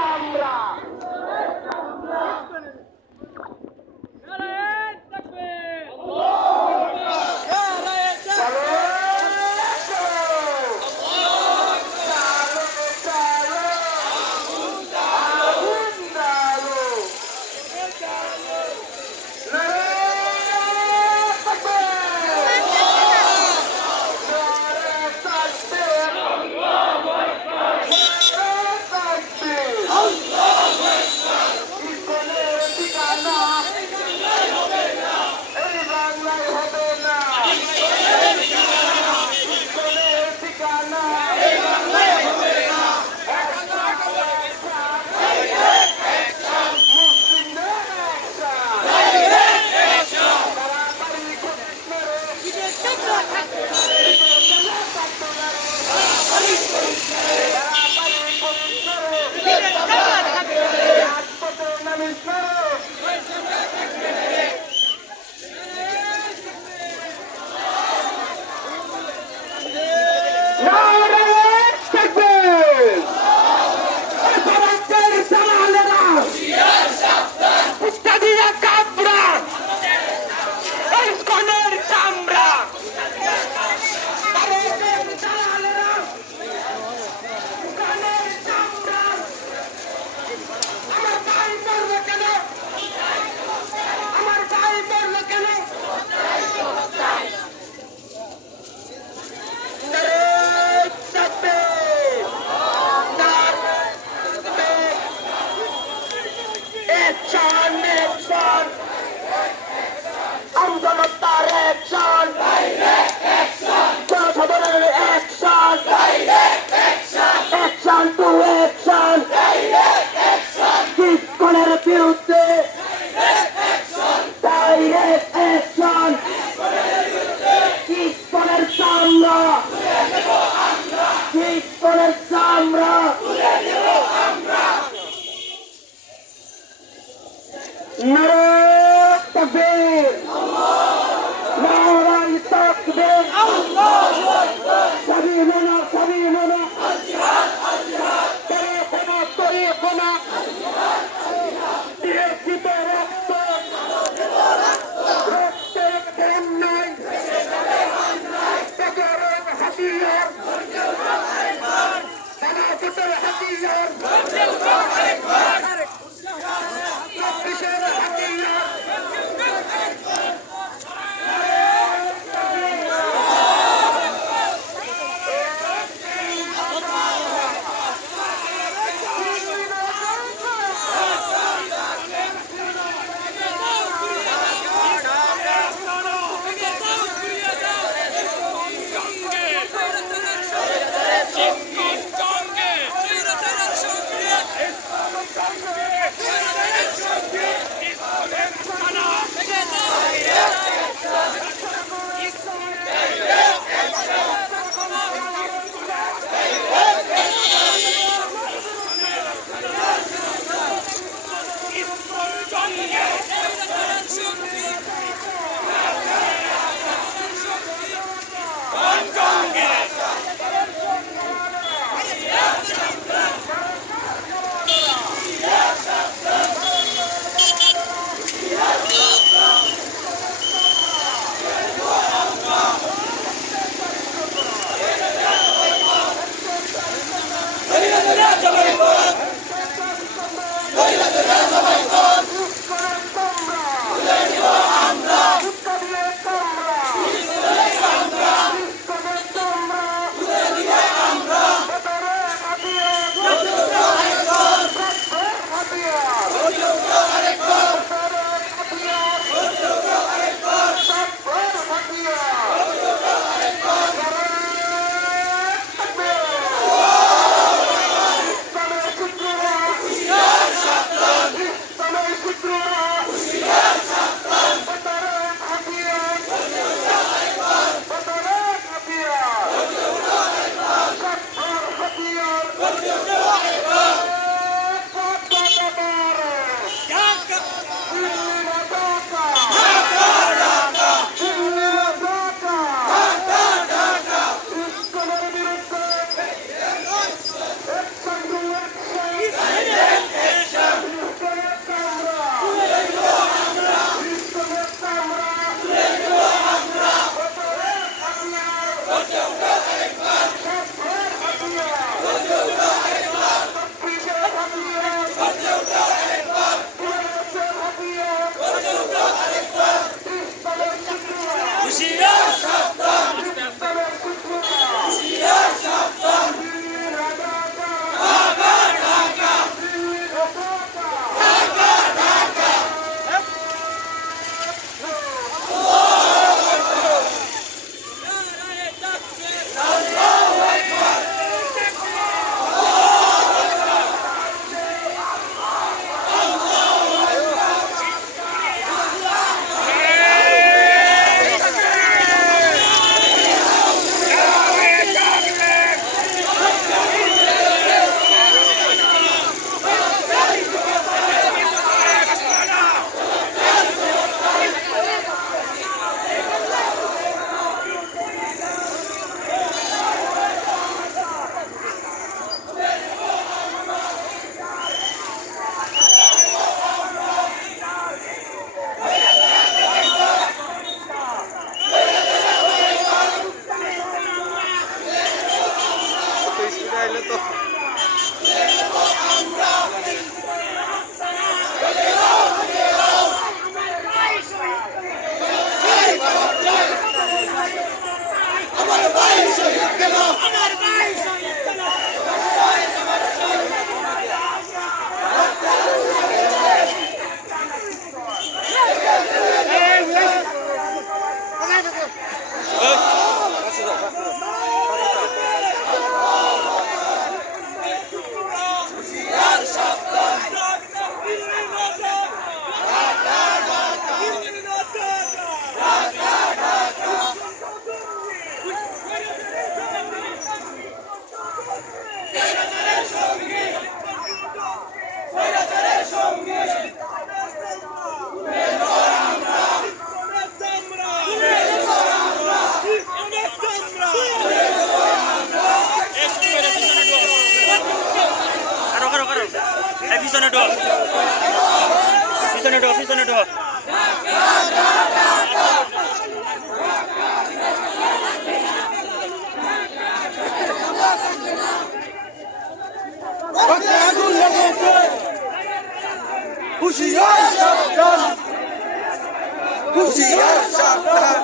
চামড়া আমজনতার অ্যাকশন জনসাধারণের action action to action কিসকনের বিরুদ্ধে ডাইরেক্ট অ্যাকশন কিসকনের চামড়া কিসকনের চামড়া নারে তাকবীর নারে তাকবীর সাবিলুনা সাবিলুনা তরিকুনা বিরোধিত রক্ত রক্তের বন্যায় প্রচারের হাতিয়ার সালাফতের হাতিয়ার পিছনে ঢো পিছনে ঢো পিছনে ঢো হুশিয়ার সাবধান হুশিয়ার সাবধান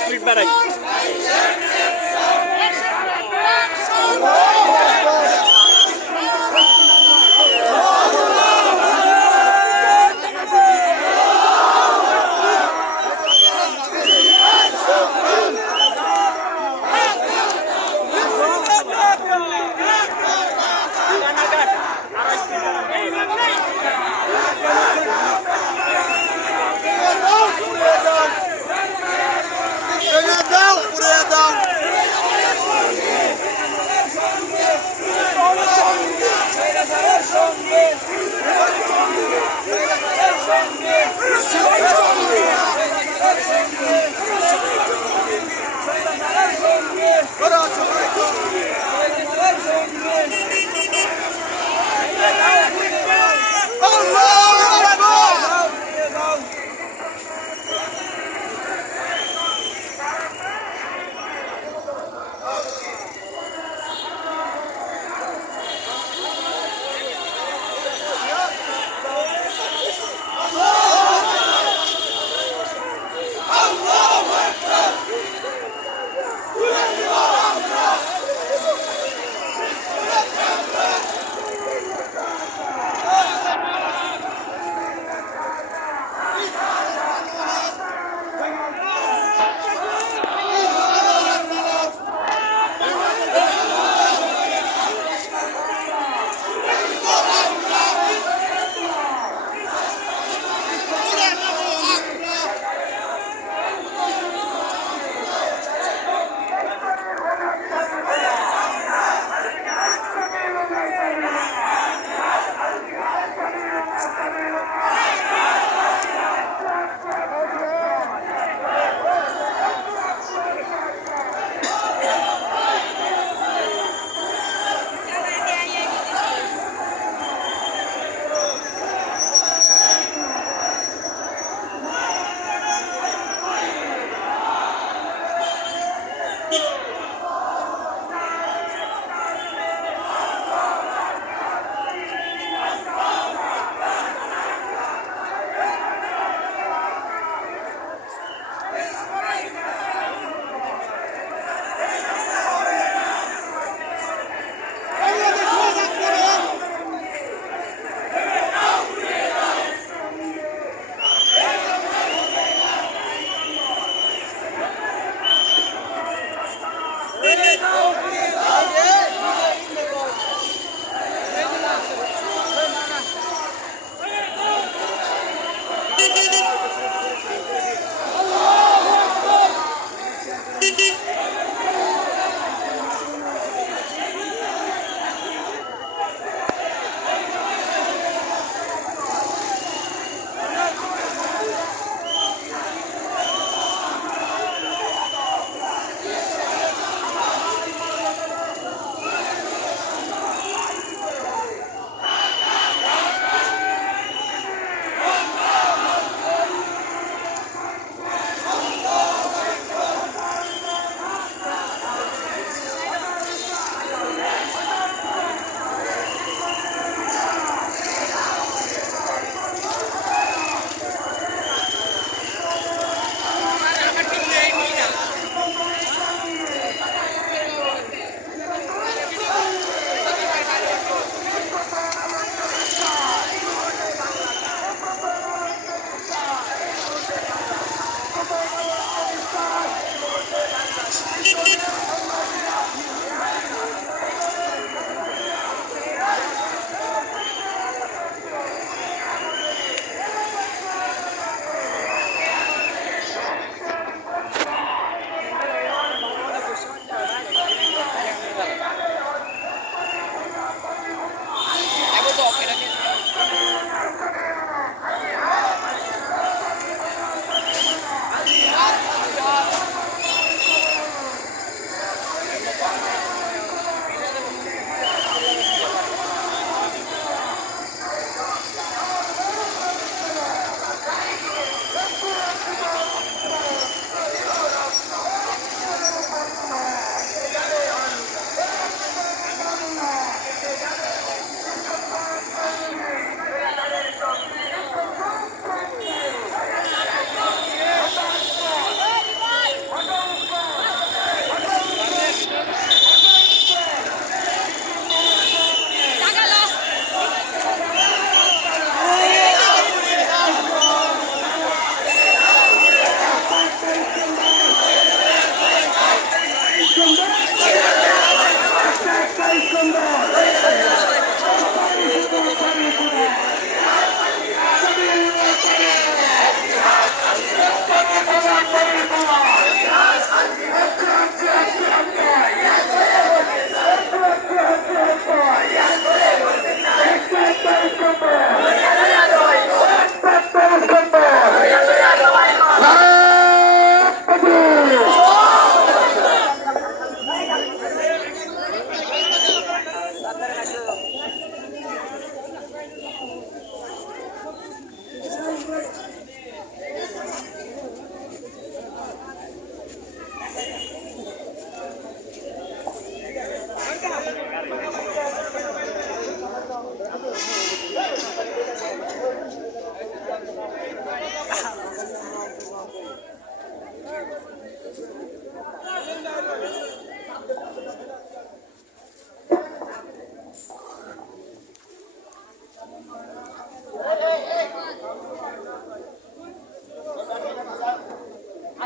স্পিড বাড়াই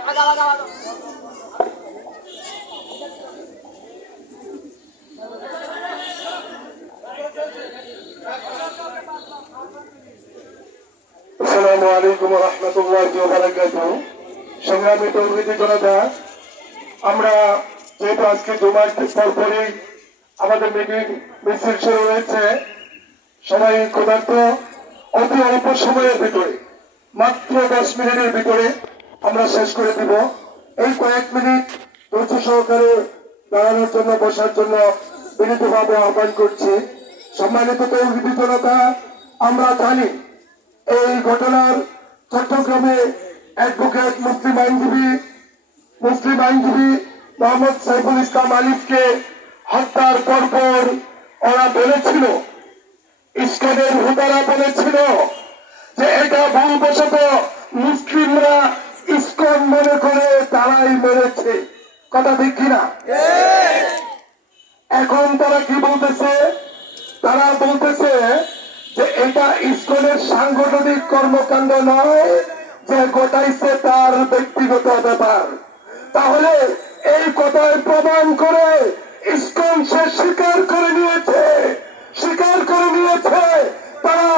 আসসালামু আলাইকুম ওয়া রাহমাতুল্লাহি ওয়া বারাকাতুহু। সংগ্রামী তৌহিদি জনতা, আমরা যেহেতু আজকে জুমার পরপরই আমাদের মিটিং মিছিল শুরু হয়েছে, সবাই ক্ষুধার্ত, অতি অল্প সময়ের ভিতরে মাত্র 10 মিনিটের ভিতরে আমরা শেষ করে দিব। এই কয়েক মিনিট ধৈর্য সহকারে দাঁড়ানোর জন্য, বসার জন্য বিনীতভাবে আহ্বান করছি। সম্মানিত তৌহিদি জনতা, আমরা জানি এই ঘটনার চট্টগ্রামে অ্যাডভোকেট মুসলিম আইনজীবী মোহাম্মদ সাইফুল ইসলাম আলিফকে হত্যার পরপর ওরা বলেছিল, ইস্কনের হুদারা বলেছিল যে এটা ভুলবশত মুসলিমরা ইস্কন মনে করে তারাই মেরেছে। কথা ঠিক কিনা? এখন তারা কি বলতেছে? তারা বলতেছে যে এটা ইস্কনের সাংগঠনিক কর্মকাণ্ড নয়, যে ঘটাইছে তার ব্যক্তিগত ব্যাপার। তাহলে এই কথায় প্রমাণ করে ইস্কন সে স্বীকার করে নিয়েছে তারা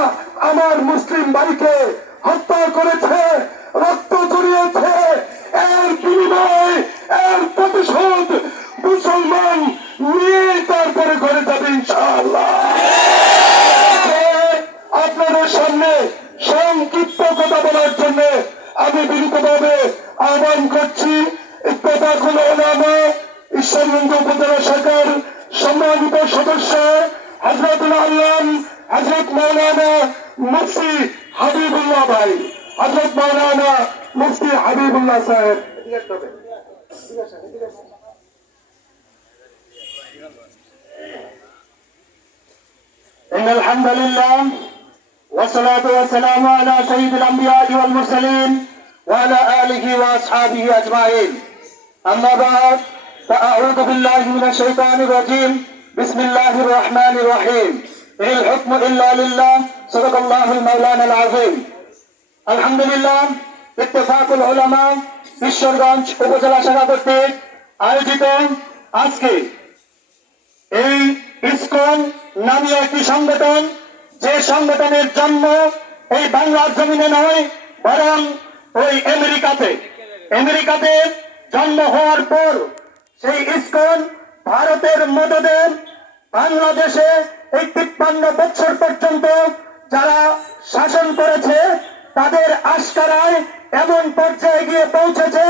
আমার মুসলিম ভাইকে হত্যা করেছে, রক্ত জড়িয়েছে। এর বিনিময়, এর প্রতিশোধ মুসলমান নিয়ে তারপরে ঘরে যাবে ইনশাআল্লাহ। আপনাদের সামনে সংক্ষিপ্ত কথা বলার জন্য আমি বিনীতভাবে আহ্বান করছি ইত্তেফাকুল উলামা ঈশ্বরগঞ্জ উপজেলা শাখার সম্মানিত সদস্য হযরতুল আল্লাম হযরত মাওলানা মুফতি হাবিবুল্লাহ ভাই, হযরত মাওলানা মুফতি হাবিবুল্লাহ সাহেব। إن الحمد لله والصلاة والسلام على سيد الأنبياء والمرسلين وعلى آله وأصحابه أجمعين. أما بعد فأعوذ بالله من الشيطان الرجيم. بسم الله الرحمن الرحيم. إن الحكم إلا لله. صدق الله المولانا العظيم. الحمد لله. اتفاق العلماء ঈশ্বরগঞ্জ উপজেলা শাখা কর্তৃক আয়োজিত আজকে এই ইসকন নামীয় একটি সংগঠন, যে সংগঠনের জন্ম এই বাংলার জমিনে নয়, বরং ওই আমেরিকাতে জন্ম হওয়ার পর সেই ইসকন ভারতের মদদে বাংলাদেশে এই 53 বছর পর্যন্ত যারা শাসন করেছে, তাদের আশকারায় এমন পর্যায়ে গিয়ে পৌঁছেছে,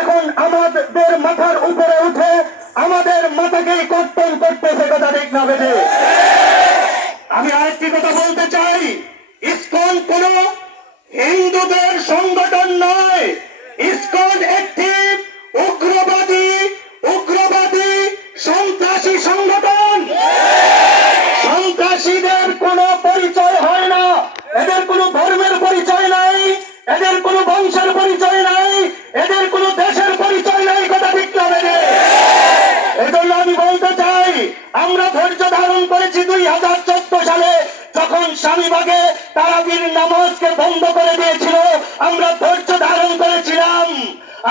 এখন আমাদের মাথার উপরে উঠে আমাদের মাথাকেই কর্তন করতেছে। কথা ঠিক না বেদে? আমি আরেকটি কথা বলতে চাই, ইসকন কোন হিন্দুদের সংগঠন নয়। ইসকন একটি উগ্রবাদী সন্ত্রাসী সংগঠন। সন্ত্রাসীদের কোন পরিচয় হয় না, এদের কোন ধর্মের পরিচয় নাই, এদের কোন বংশের পরিচয় নাই, এদের কোন দেশের পরিচয় নাই। কথা ঠিক না বেদে? এজন্য আমি বলতে চাই, আমরা ধৈর্য ধারণ করেছি 2014 সালে, যখন স্বামীবাগে তারাবির নামাজকে বন্ধ করে দিয়েছিল, আমরা ধৈর্য ধারণ করেছিলাম।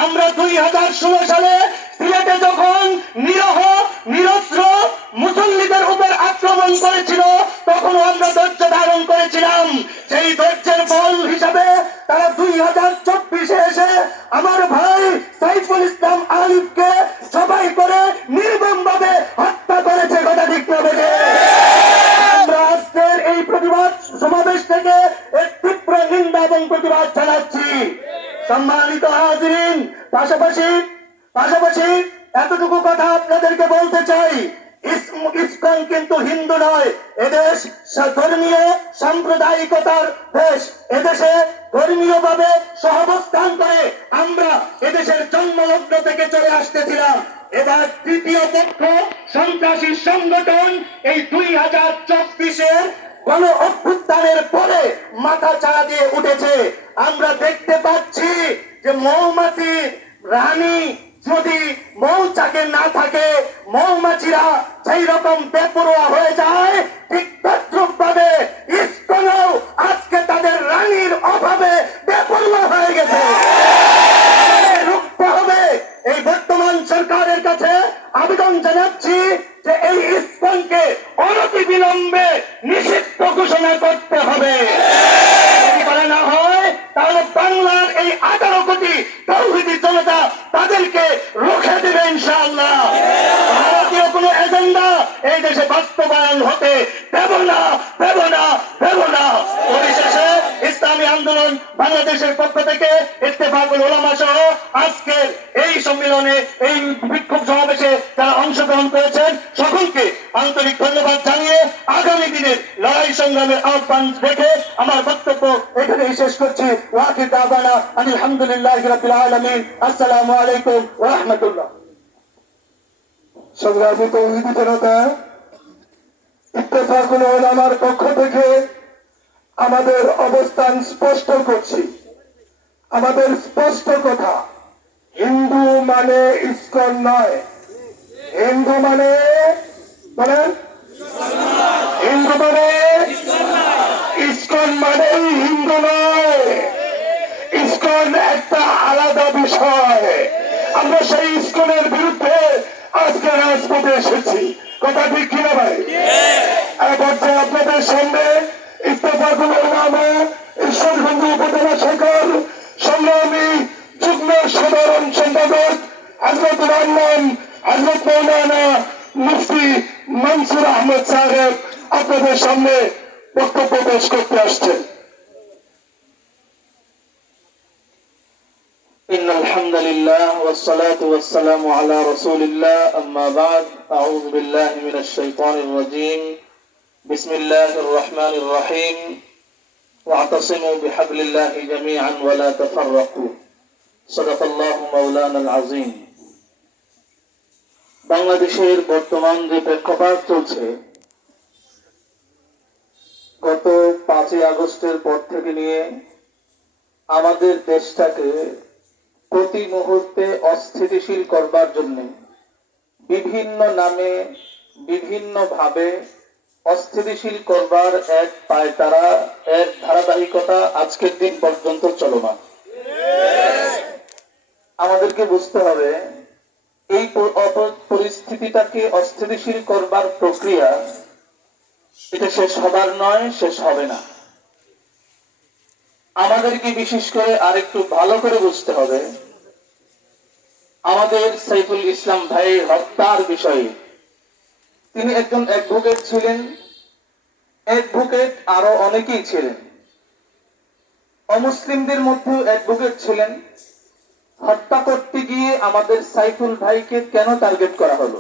আমরা 2016 সালে সিলেটে যখন নিরস্ত্র মুসল্লিদের উপর আক্রমণ করেছিল, তখন আমরা ধৈর্য ধারণ করেছিলাম। সেই ধৈর্যের ফল হিসাবে তারা 2024-এ এসে আমার ভাই সাইফুল ইসলাম আলিফকে সবাই করে নির্মমভাবে হত্যা করেছে। কথা ঠিক না বেদে? আমরা আজকের এই প্রতিবাদ সমাবেশ থেকে এক তীব্র নিন্দা এবং প্রতিবাদ জানাচ্ছি। সম্মানিত হাজিরিন, পাশাপাশি এতটুকু কথা আপনাদেরকে বলতে চাই, ইসকন কিন্তু হিন্দু নয়, এদেশ ধর্মীয় সাম্প্রদায়িকতার দেশ। এদেশে ধর্মীয় ভাবে সহাবস্থান করে আমরা এদেশের জন্মলগ্ন থেকে চলে আসতেছিলাম। এবার তৃতীয় পক্ষ সন্ত্রাসী সংগঠন এই 2024-এর গণ অভ্যুত্থানের পরে মাথা চাড়া দিয়ে উঠেছে। আমরা দেখতে পাচ্ছি যে মৌমাছি রানী যদি মৌচাকে না থাকে, মৌমাছিরা সেই রকম বেপরোয়া হয়ে যায়, ঠিক তদ্রুপ ভাবে ইসকনও আজকে তাদের রানীর অভাবে বেপরোয়া হয়ে গেছে। রুখতে সরকারের কাছে আবেদন জানাচ্ছি যে এই ইসকনকে অনতিবিলম্বে নিষিদ্ধ ঘোষণা করতে হবে। যদি করা না হয় তাহলে বাংলার এই 18 কোটি তৌহিদি জনতা তাদেরকে রুখে দেবে ইনশাআল্লাহ। ভারতীয় কোনো এজেন্ডা এই দেশে বাস্তবায়ন হতে দেব না, দেব না, দেব না। পরিশেষে ইসলামী আন্দোলন বাংলাদেশের পক্ষ থেকে ইত্তেফাকুল উলামা সহ আজকের এই সম্মেলনে, এই বিক্ষোভ সমাবেশে যারা অংশগ্রহণ করেছেন সকলকে আন্তরিক ধন্যবাদ জানিয়ে আগামী দিনের লড়াই সংগ্রামের আহ্বান রেখে আমার বক্তব্য এখানেই শেষ করছি। ওয়াকির দাওয়ানা আলহামদুলিল্লাহি রাব্বিল আলামিন। আসসালামু আলাইকুম ওয়া রাহমাতুল্লাহ। সংগ্রামী তৌহিদি জনতা, ইত্তেফাকুল উলামার পক্ষ থেকে আমাদের অবস্থান স্পষ্ট করছি। আমাদের স্পষ্ট কথা, হিন্দু মানে ইসকন নয়। হিন্দু মানে বলেন, হিন্দু মানে ইসকন মানে হিন্দু নয়। ইসকন একটা আলাদা বিষয়। আমরা সেই ইসকনের বিরুদ্ধে আজকে রাজপথে এসেছি। কথা ঠিক কিনা ভাই? এবার যে আপনাদের সামনে ইত্তেফাকুল উলামা ঈশ্বরগঞ্জ উপজেলা শাখার সংগ্রামী যুগ্ম সাধারণ সম্পাদক হযরত রহমান হযরত মৌলানা মুফতি মনসুর আহমদ সাহেব আপনাদের সামনে বক্তব্য পেশ করতে আসছেন। إن الحمد لله والصلاة والسلام على رسول الله أما بعد أعوذ بالله من الشيطان الرجيم بسم الله الرحمن الرحيم واعتصموا بحبل الله جميعا ولا تفرقوا صدق الله مولانا العظيم। বাংলাদেশের বর্তমান যে প্রেক্ষাপট চলছে, গত 5 আগস্টের পর থেকে নিয়ে আমাদের দেশটাকে প্রতি মুহূর্তে অস্থিতিশীল করবার জন্য বিভিন্ন নামে বিভিন্ন ভাবে অস্থিতিশীল করবার এক পায়তারা, এক ধারাবাহিকতা আজকের দিন পর্যন্ত চলমান। আমাদেরকে বুঝতে হবে এই পরিস্থিতিটাকে অস্থিতিশীল করবার প্রক্রিয়া এটা শেষ হবার নয়, শেষ হবে না। আমাদেরকে বিশেষ করে আরেকটু ভালো করে বুঝতে হবে আমাদের সাইফুল ইসলাম ভাই হত্যার বিষয়ে। তিনি একজন অ্যাডভোকেট ছিলেন, অ্যাডভোকেট আরো অনেকেই ছিলেন, অমুসলিমদের মধ্যেও অ্যাডভোকেট ছিলেন। হত্যা করতে গিয়ে আমাদের সাইফুল ভাইকে কেন টার্গেট করা হলো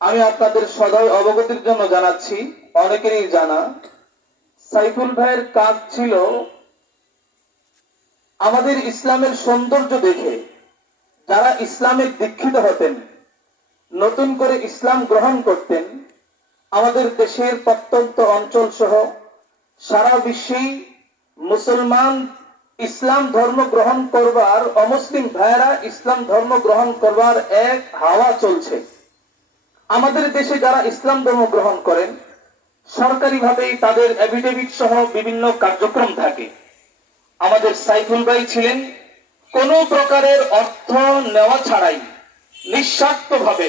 আমি আপনাদের সদয় অবগতির জন্য জানাচ্ছি, অনেকেরই জানা। সাইফুল ভাইয়ের কাজ ছিল আমাদের ইসলামের সৌন্দর্য দেখে যারা ইসলামে দীক্ষিত হতেন, নতুন করে ইসলাম গ্রহণ করতেন, আমাদের দেশের প্রত্যন্ত অঞ্চল সহ সারা বিশ্বেই মুসলমান ইসলাম ধর্ম গ্রহণ করবার, অমুসলিম ভাইয়েরা ইসলাম ধর্ম গ্রহণ করবার এক হাওয়া চলছে। আমাদের দেশে যারা ইসলাম ধর্ম গ্রহণ করেন সরকারিভাবেই তাদের এফিডেভিট সহ বিভিন্ন কার্যক্রম থাকে। আমাদের সাইফুল ভাই ছিলেন কোনো প্রকারের অর্থ নেওয়া ছাড়াই নিঃস্বার্থভাবে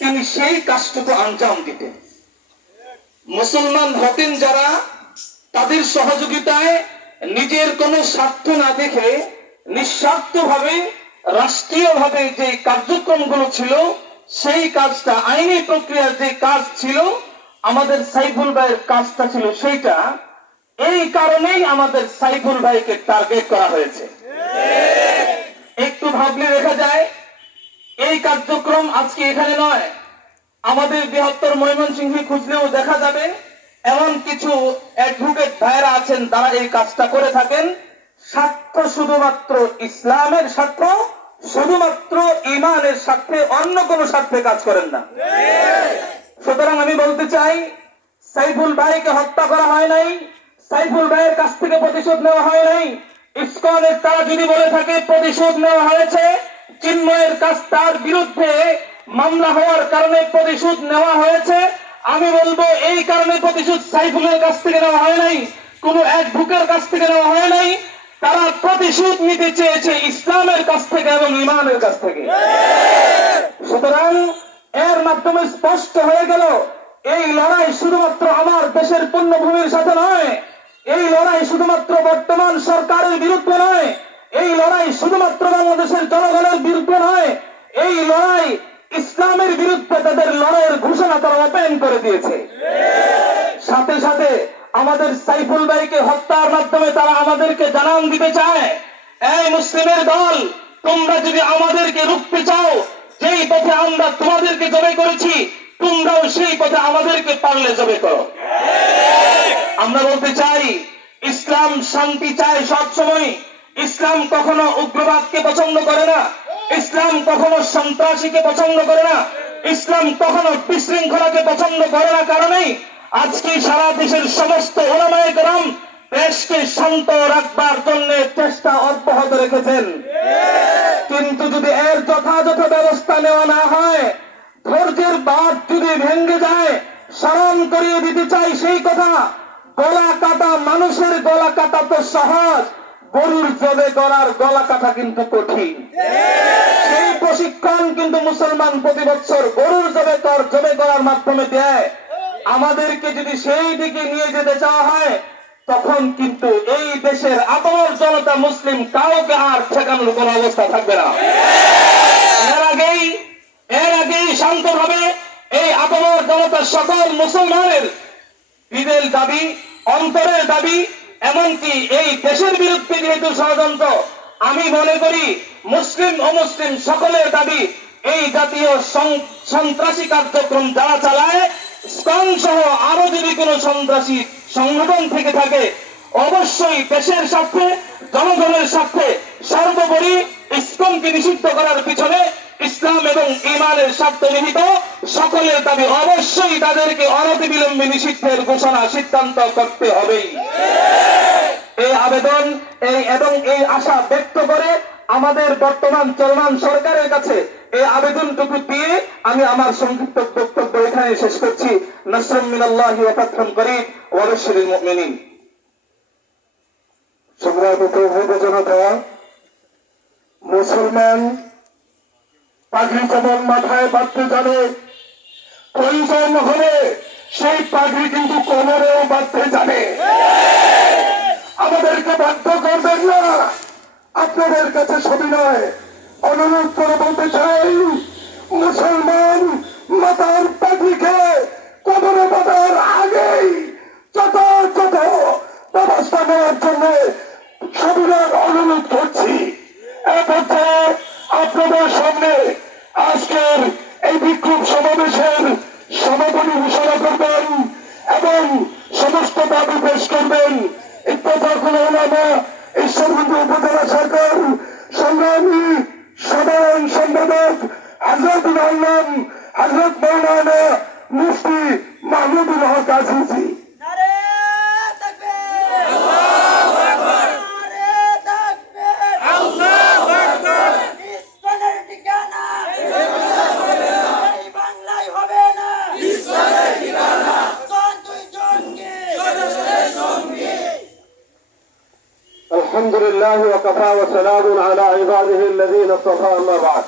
তিনি সেই কাজটুকু আঞ্জাম দিতেন। মুসলমান হতেন যারা, তাদের সহযোগিতায় নিজের কোনো স্বার্থ না দেখে নিঃস্বার্থভাবে রাষ্ট্রীয়ভাবে যে কার্যক্রমগুলো ছিল সেই কাজটা, আইনি প্রক্রিয়ার যে কাজ ছিল আমাদের সাইফুল ভাইয়ের কাজটা ছিল সেইটা। এই কারণেই আমাদের সাইফুল ভাইকে টার্গেট করা হয়েছে। একটু ভাবলে দেখা যায় এই কার্যক্রম আজকে এখানে নয়, আমাদের বৃহত্তর ময়মনসিংহে খুঁজলেও দেখা যাবে এমন কিছু অ্যাডভোকেট ভাইরা আছেন তারা এই কাজটা করে থাকেন। স্বার্থ শুধুমাত্র ইসলামের স্বার্থ, শুধুমাত্র ইমানের স্বার্থে, অন্য কোনো স্বার্থে কাজ করেন না। সুতরাং আমি বলতে চাই সাইফুল ভাইকে হত্যা করা হয় নাই, সাইফুল ভাইয়ের কাছ থেকে প্রতিশোধ নেওয়া হয় নাই। ইসকনের তারা যদি বলে থাকে প্রতিশোধ নেওয়া হয়েছে, চিন্ময়ের কাছ তার বিরুদ্ধে মামলা হওয়ার কারণে প্রতিশোধ নেওয়া হয়েছে, আমি বলবো এই কারণে প্রতিশোধ সাইফুলের কাছ থেকে নেওয়া হয় নাই, কোন অ্যাডভোকেটের কাছ থেকে নেওয়া হয় নাই। তারা প্রতিশোধ নিতে চেয়েছে ইসলামের কাছ থেকে এবং ইমানের কাছ থেকে। সুতরাং এর মাধ্যমে স্পষ্ট হয়ে গেল এই লড়াই শুধুমাত্র আমার দেশের পুণ্যভূমির সাথে নয়, এই লড়াই শুধুমাত্র বর্তমান সরকারের বিরুদ্ধে নয়, এই লড়াই শুধুমাত্র বাংলাদেশের জনগণের বিরুদ্ধে নয়, এই লড়াই ইসলামের বিরুদ্ধে তাদের লড়াইয়ের ঘোষণা তারা ওপেন করে দিয়েছে। সাথে সাথে আমাদের সাইফুল ভাইকে হত্যার মাধ্যমে তারা আমাদেরকে জানান দিতে চায়, এই মুসলিমের দল, তোমরা যদি আমাদেরকে রুখতে চাও, যেই পথে আমরা তোমাদেরকে জবে করেছি, তোমরাও সেই পথে আমাদেরকে পারলে জবে করো। আমরা বলতে চাই, ইসলাম শান্তি চায় সবসময়। ইসলাম কখনো উগ্রবাদকে পছন্দ করে না, ইসলাম কখনো সন্ত্রাসীকে পছন্দ করে না, ইসলাম কখনো বিশৃঙ্খলাকে পছন্দ করে না। কারণেই আজকে সারা দেশের সমস্ত ওলামায়ে কেরাম দেশকে শান্ত রাখবার জন্য চেষ্টা অব্যাহত রেখেছেন। কিন্তু যদি এর যথাযথ ব্যবস্থা নেওয়া না হয়, ধৈর্যের বাঁধ যদি ভেঙে যায়, স্মরণ করিয়ে দিতে চাই সেই কথা, গলা কাটা মানুষের গলা কাটা তো সহজ, গরুর জবে করার গলা কাটা কিন্তু কঠিন। সেই প্রশিক্ষণ কিন্তু মুসলমান প্রতি বছর গরুর জবে করার মাধ্যমে দেয়। আমাদেরকে যদি সেই দিকে নিয়ে যেতে চাওয়া হয়, তখন কিন্তু এই দেশের আপামর জনতা মুসলিম কাউকে আর ঠেকানোর কোন অবস্থা থাকবে না। এর আগেই শান্তভাবে এই আপামর জনতা সকল মুসলমানের হৃদয়ের দাবি, অন্তরের দাবি, এমনকি এই দেশের বিরুদ্ধে যেহেতু ষড়যন্ত্র, আমি মনে করি মুসলিম অমুসলিম সকলের দাবি, এই জাতীয় সন্ত্রাসী কার্যক্রম যারা চালায়, ইসকন সহ আরো যদি কোন সন্ত্রাসী সংগঠন থেকে থাকে, অবশ্যই দেশের স্বার্থে, জনগণের স্বার্থে সর্বোপরি ইসকনকে নিষিদ্ধ করার পিছনে ইসলাম এবং ঈমানের স্বার্থ নিহিত। সকলের দাবি, অবশ্যই তাদেরকে অনতিবিলম্বে নিষিদ্ধের ঘোষণা সিদ্ধান্ত করতে হবেই। এই আবেদন এবং এই আশা ব্যক্ত করে আমাদের বর্তমান চলমান সরকারের কাছে এই আবেদনটুকু দিয়ে আমি আমার সংক্ষিপ্ত বক্তব্য এখানে শেষ করছি। নাসরুম মিনাল্লাহি ওয়া ফাতহুন করিব ওয়া বাশশিরিল মুমিনিন। সম্মানিত জনতা, মুসলমান পাগড়ি যেমন মাথায় বাঁধতে জানে, প্রয়োজন হলে সেই পাগড়ি কিন্তু কোমরেও বাঁধতে জানে। আমাদেরকে বাধ্য করবেন না। আপনাদের কাছে সবিনয় অনুরোধ করে বলতে চাই, মুসলমান মাথার পাগড়িকে কোমরে বাঁধার আগেই যথাযথ ব্যবস্থা নেওয়ার জন্য সবিনয় অনুরোধ করছি। এ পর্যায়ে আপনাদের সামনে আজকের এই বিক্ষোভ সমাবেশের সমাপনী ঘোষণা করবেন এবং সমস্ত দাবি পেশ করবেন ইত্তেফাকুল উলামা ঈশ্বরগঞ্জ উপজেলা শাখার সংগ্রামী সাধারণ সম্পাদক হযরতুল আল্লাম হযরত মাওলানা মুফতি মাহমুদুল হক আজিজি। الحمد لله وكفى وسلام على عباده الذين اصطفى، أما بعد،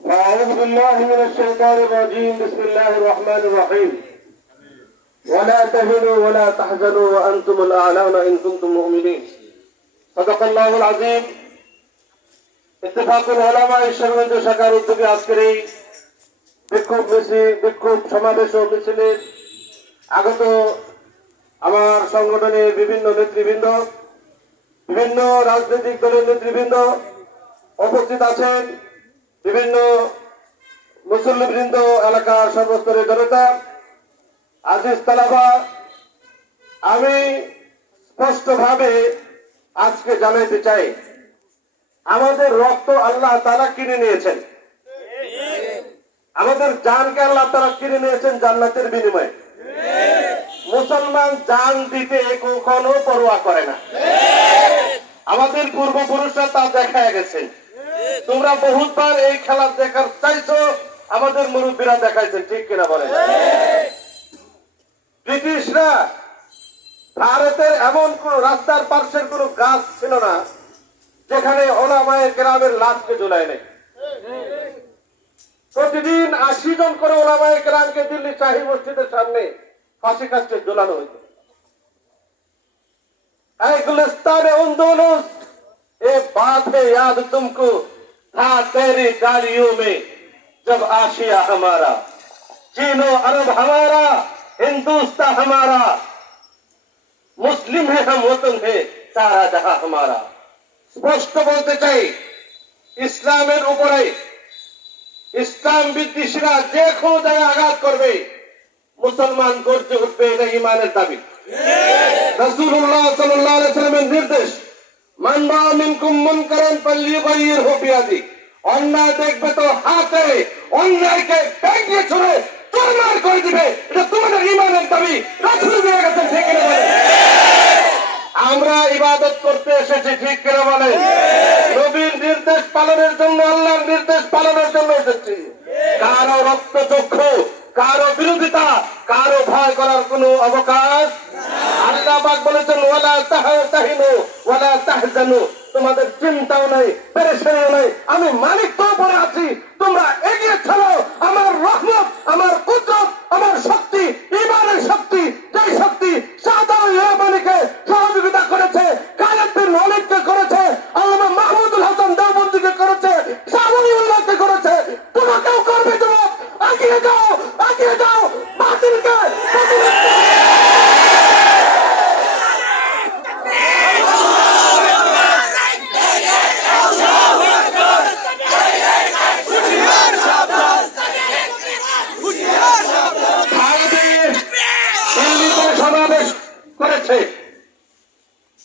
فأعوذ بالله من الشيطان الرجيم. بسم الله الرحمن الرحيم. ولا تهنوا ولا تحزنوا وأنتم الأعلون إن كنتم مؤمنين. صدق الله العظيم. ইত্তেফাকুল উলামা ঈশ্বরগঞ্জ শাখার উদ্যোগে আজকের এই বিক্ষোভ সমাবেশ ও মিছিলে আগত আমার সংগঠনের বিভিন্ন নেতৃবৃন্দ, বিভিন্ন রাজনৈতিক দলের নেতৃবৃন্দ উপস্থিত আছেন, বিভিন্ন মুসল্লিবৃন্দ, এলাকার সর্বস্তরের জনতা, আজিজ তালাবা, আমি স্পষ্টভাবে আজকে জানাইতে চাই, আমাদের রক্ত আল্লাহ তাআলা কিনে নিয়েছেন, আমাদের জানকে আল্লাহ তাআলা কিনে নিয়েছেন জান্নাতের বিনিময়ে। মুসলমান জান দিতে কখনো পরোয়া করে না। আমাদের পূর্বপুরুষরা তা দেখা গেছে। তোমরা বহুতবার এই খেলা দেখার চাইছো, আমাদের মুরব্বীরা দেখাইছেন, ঠিক কিনা বলেন? ব্রিটিশরা ভারতের এমন কোন রাস্তার পার্শ্বের কোন গাছ ছিল না যেখানে ওলামায়ে কেরামের লাশকে ঝুলায় নেই। প্রতিদিন 80 জন করে ওলামায়ে কেরামকে দিল্লি শাহী মসজিদের সামনে ফাঁসি কাস্টে ঝুলানো হইত। ऐ गुलिस्तान उंदुलुस, ये बात है याद तुमको, था तेरी गालियों में जब आशिया हमारा, चीनो अरब हमारा, हिंदुस्तान हमारा, मुस्लिम है हम, वतन है सारा जहां हमारा। স্পষ্ট বলতে চাই, ইসলামের উপরে ইসলাম বিদ্বেষীরা যে কোনো জায়গায় আঘাত করবে, মুসলমান গর্জে উঠবে, এটা ইমানের দাবি। রাসূলুল্লাহ সাল্লাল্লাহু আলাইহি ওয়াসাল্লামের নির্দেশ, মান রাআ মিনকুম মুনকারান ফালইউগাইয়িরহু বিয়াদি, অন্যায় দেখবে তো হাতে অন্যায়কে ভেঙে ছুঁড়ে চুরমার করে দিবে, এটা তোমাদের ইমানের দাবি। রাসূল দিয়ে গেছেন, ঠিক কিনা বলেন? আমরা ইবাদত করতে এসেছি, ঠিক কিনা বলেন? নবীর নির্দেশ পালনের জন্য, আল্লাহর নির্দেশ পালনের জন্য এসেছি। কারো রক্তচক্ষু, কারো বিরোধিতা, কারো ভয় করার কোনো অবকাশ। আল্লাহ পাক বলেছেন, ওয়ালা তাহতাহিনু ওয়ালা তাহজানু, তোমাদের চিন্তাও নাই, পেরেশানিও নাই, আমি মালিক তো পরে আছি, তোমরা এগিয়ে চলো। আমার রহমত, আমার কুদরত, আমার শক্তি, ইমানের শক্তি, যেই শক্তি সাদা ইয়ামানিকে সহযোগিতা করেছে, খালিদ বিন ওয়ালিদকে করেছে, আল্লামা মাহমুদুল হাসান দেওবন্দিকে করেছে, শাহওয়ালিউল্লাহকে করেছে, তোমাকেও করবে। যুবক, এগিয়ে যাও, এগিয়ে যাও, বাতিলকে সমাবেশ করেছে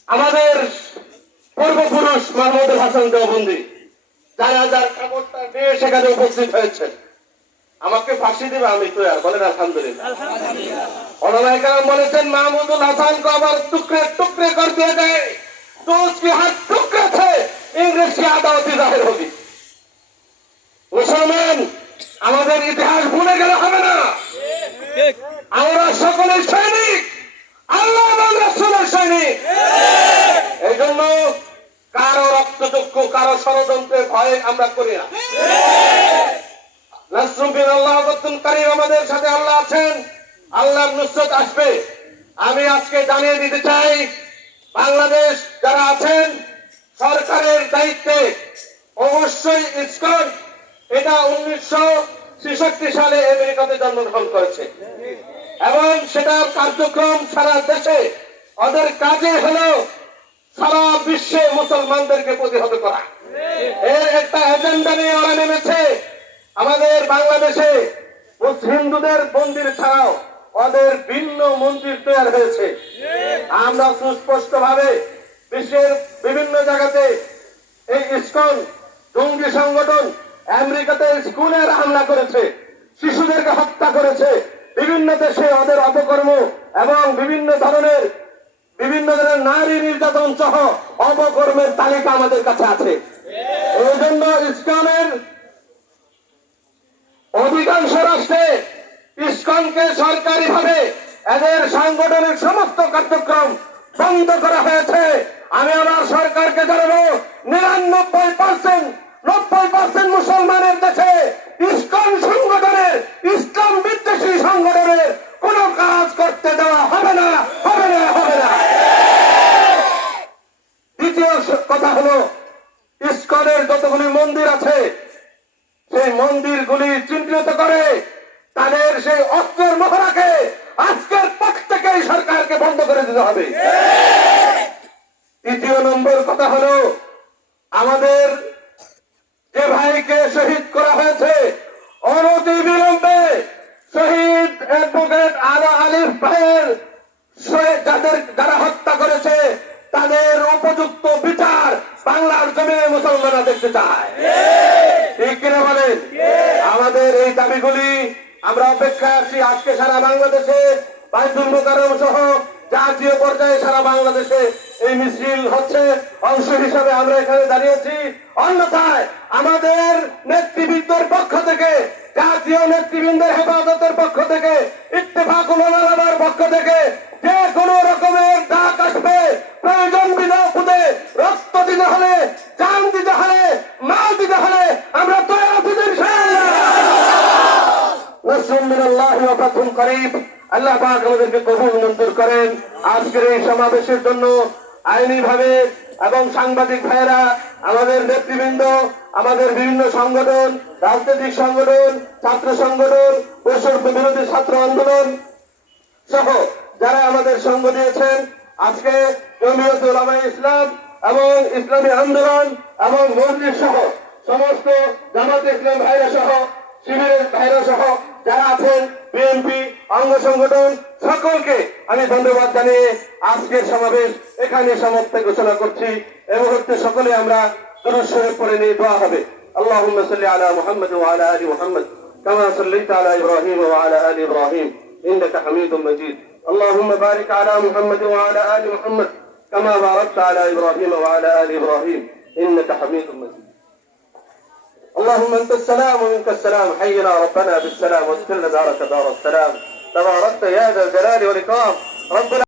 আমাদের পূর্বপুরুষ মাহমুদুল হাসান দেওবন্দি, যারা যার খবরটা দিয়ে সেখানে উপস্থিত হয়েছে। আমাকে ফাঁসি দিবে, আমি তো আর বলেন আলহামদুলিল্লাহ। ওলামায়ে কেরাম বলেছেন, মাহমুদুল হাসান को अगर टुकड़े टुकड़े कर दिया जाए तो उसके हाथ टुकड़े थे, इंग्लिश की आदावती जाहिर होगी। মুসলমান, আমাদের ইতিহাস ভুলে গেলে হবে না। আমরা সকলে সৈনিক, আল্লাহ এবং রাসূলের সৈনিক। এই জন্য কারো রক্তচক্ষু, কারো ষড়যন্ত্রের ভয়ে আমরা করি না। নাসরুবিন আল্লাহ ওয়াতুন কারীম, আমাদের সাথে আল্লাহ আছেন, আল্লাহর নুসরত আসবে। আমি আজকে জানিয়ে দিতে চাই, বাংলাদেশ যারা আছেন সরকারের দায়িত্বে, অবশ্যই ইসকন এটা 1966 সালে আমেরিকাতে জন্মগ্রহণ করেছে এবং সেটার কার্যক্রম সারা দেশে, ওদের কাজে হলো সারা বিশ্বে মুসলমানদেরকে প্রতিহত করা। এর একটা এজেন্ডা নিয়ে ওরা নেমেছে। আমাদের বাংলাদেশে হিন্দুদের মন্দির ছাড়াও ওদের ভিন্ন মন্দির তৈরি হয়েছে। আমরা সুস্পষ্ট ভাবে বিশ্বের বিভিন্ন জায়গাতে এই ইসকন জঙ্গি সংগঠন আমেরিকাতে স্কুলের হামলা করেছে, শিশুদেরকে হত্যা করেছে, বিভিন্ন দেশে ওদের অপকর্ম এবং বিভিন্ন ধরনের নারী নির্যাতন সহ অপকর্মের তালিকা আমাদের কাছে আছে। এই জন্য ইসকনের অধিকাংশ রাষ্ট্রে ইসকনকে সরকারি ভাবে এদের সাংগঠনিক সমস্ত কার্যক্রম বন্ধ করা হয়েছে। আমি আমার সরকারকে জানাবো, 90% মুসলমানের দেশে ইসকন সংগঠনের, ইসলাম বিদ্বেষী সংগঠনের কোন কাজ করতে দেওয়া হবে না, হবে না, হবে না। দ্বিতীয় কথা হলো, ইসকনের যতগুলি মন্দির আছে সেই মন্দিরগুলি চিহ্নিত করে তাদের সেই অস্ত্রের মহড়াকে আজকের পর থেকেই সরকারকে বন্ধ করে দিতে হবে। তৃতীয় নম্বর কথা হলো, আমাদের যে ভাইকে শহীদ করা হয়েছে, অনতি বিলম্বে শহীদ অ্যাডভোকেট আলা আলিফ ভাইয়ের যারা হত্যা করেছে তাদের উপযুক্ত বিচার বাংলার জমিনে মুসলমানরা দেখতে চায়, ঠিক কিনা বলেন? আমাদের এই দাবিগুলি আমরা অপেক্ষায় আছি। আজকে সারা বাংলাদেশে বাইতুল মুকাররম সহ জাতীয় পর্যায়ে সারা বাংলাদেশে এই মিছিল হচ্ছে, অংশ হিসাবে আমরা এখানে দাঁড়িয়েছি। অন্যথায় আমাদের নেতৃবৃন্দের পক্ষ থেকে, জাতীয় নেতৃবৃন্দের হেফাজতের পক্ষ থেকে, ইত্তেফাকুল উলামার পক্ষ থেকে যে কোনো রকমের ডাক আসবে, প্রয়োজন বিনা রক্ত দিতে হলে, জান দিতে হলে, মাল দিতে হলে আমরা তৈরি আছি ইনশাআল্লাহ। নাসরুম মিনাল্লাহি ওয়া ফাতহুন করিব। আল্লাহ পাক আমাদেরকে কবুল মঞ্জুর করেন। আজকের এই সমাবেশের জন্য আইনি ভাবে এবং সাংবাদিক ভাইয়েরা, আমাদের নেতৃবৃন্দ, আমাদের বিভিন্ন সংগঠন, রাজনৈতিক সংগঠন, ছাত্র সংগঠন, বৈষম্য বিরোধী ছাত্র আন্দোলন সহ যারা আমাদের সঙ্গ দিয়েছেন, আজকে জমিয়তুল উলামায়ে ইসলাম এবং ইসলামী আন্দোলন এবং মজলিস সহ সমস্ত জামাত ইসলাম ভাইরা সহ শিবিরের ভাইরা সহ যারা আছেন, বিএনপি অঙ্গ সংগঠন সকলকে আমি ধন্যবাদ জানিয়ে আজকের সমাবেশ এখানে সমাপ্তি ঘোষণা করছি। এই মুহূর্তে সকলে আমরা দুরূদ শরীফ পড়ে নিয়ে দোয়া হবে। আল্লাহুম্মা সাল্লি আলা মুহাম্মদ ওয়া আলা আলি মুহাম্মদ কামা সাল্লাইতা আলা ইব্রাহিম ওয়া আলা আলি ইব্রাহিম ইন্নাকা হামিদুম মাজিদ। আল্লাহুম্মা বারিক আলা মুহাম্মদ ওয়া আলা আলি মুহাম্মদ কামা বারাকতা আলা ইব্রাহিম ওয়া আলা আলি ইব্রাহিম ইন্নাকা হামিদুম মাজিদ। اللهم انت السلام ومنك السلام، حينا ربنا بالسلام واغفر لنا دارك دار السلام، تباركت يا ذا الجلال والاكرام ربنا